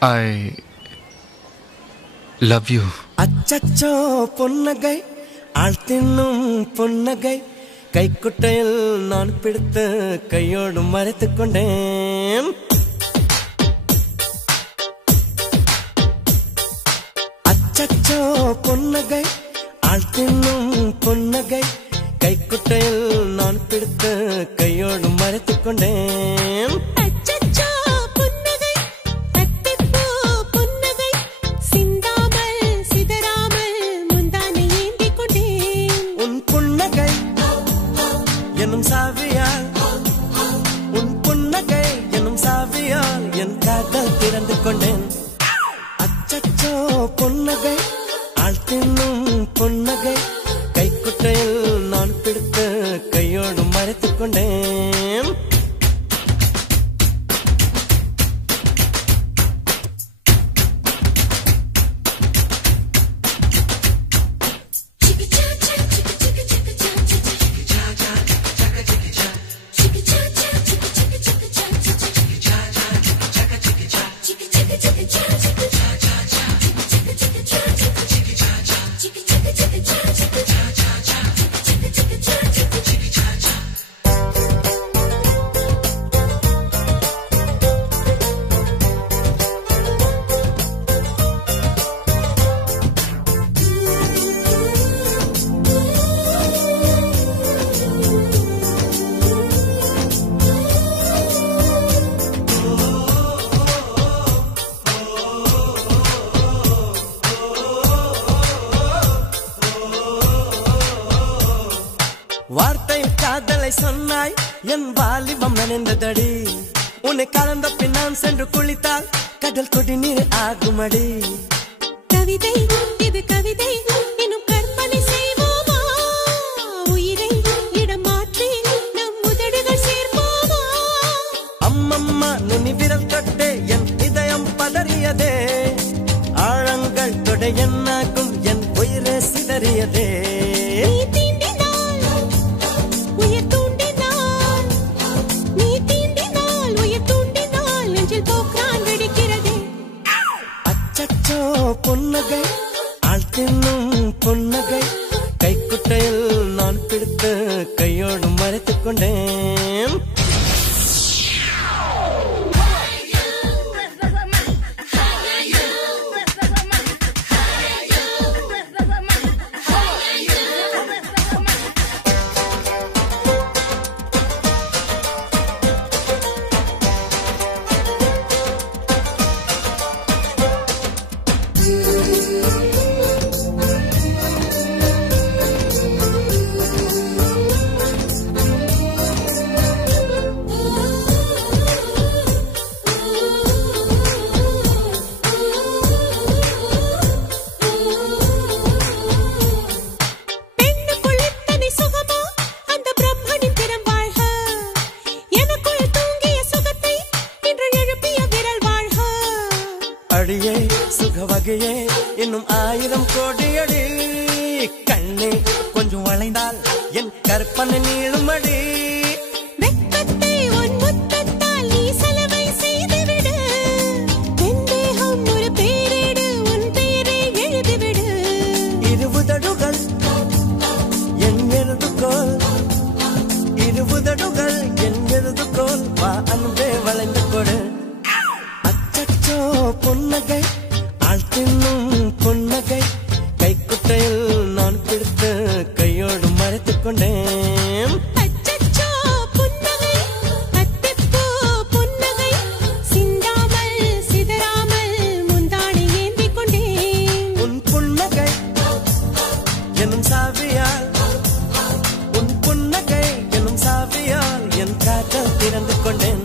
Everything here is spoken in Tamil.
I love you. அச்சச்சோ பொன்னகை ஆழ்த்தின்னும் பொன்னகை கைக்குட்டையில் நான் பிடித்து கையோடு மறைத்துக் கொண்டேன். அச்சச்சோ பொன்னகை ஆழ்த்தின்னும் பொன்னகை கைக்குட்டையில் நான் பிடித்து கையோடு மறைத்துக் கொண்டேன். எனும் சாவியால் உன் புன்னகை எனும் சாவியால் என் காதல் திறந்து கொண்டேன். அச்சச்சோ பொன்னகை ஆழ்த்தின்னும் பொன்னகை கைக்குட்டையில் நான் பிடித்து கையோடு மறைத்துக் கொண்டேன். வார்த்தை காதலை சொன்னாய் என் வாலிபம் நனைந்ததடி. உன்னை கலந்த பின் நான் சென்று குளித்தால் கடல் கொடி நீர் ஆகுமடி. கவிதை இது கவிதை இன்னும் கற்பனை செய்வோமா? உயிரை இடம் மாற்றி நம் உதடுகள் சேர்ப்போமா? அம்மம்மா நுனி விரல் தொட்டே என் இதயம் பதறியதே. ஆழங்கள் தொட என்னாகும் என் உயிரே சிதறியதே. பொன்னகை ஆழ்த்தின்னும் பொன்னகை கைக்குட்டையில் நான் பிடித்து கையோடு மறைத்துக் கொண்டேன். அடியே சுக வகையே இன்னும் 1000 கோடியடி. கண்ணே கொஞ்சம் வளைந்தால் என் கற்பனை நீளுமடி. வெட்கத்தை உன் முத்தத்தால் நீ சலவை செய்துவிடு. என் தேகம் ஒரு பேரிடு, உன் பேரை எழுதிவிடு. இருபுதடுகள் என் எழுதுகோல், இருபுதடுகள் என் எழுதுகோல். வா அன்பே வளைந்து கொடு. அச்சச்சோ பொன்னகை ஆழ்த்தின்னும் பொன்னகை கைக்குட்டையில் நான் பிடித்து கையோடு மறைத்துக் கொண்டேன். அச்சச்சோ புன்னகை அத்திப்பூ புன்னகை சிந்தாமல் சிதறாமல் முந்தானை ஏந்திக் கொண்டேன். உன் புன்னகை எனும் சாவியால் உன் புன்னகை எனும் சாவியால் என் காதல் திறந்து கொண்டேன்.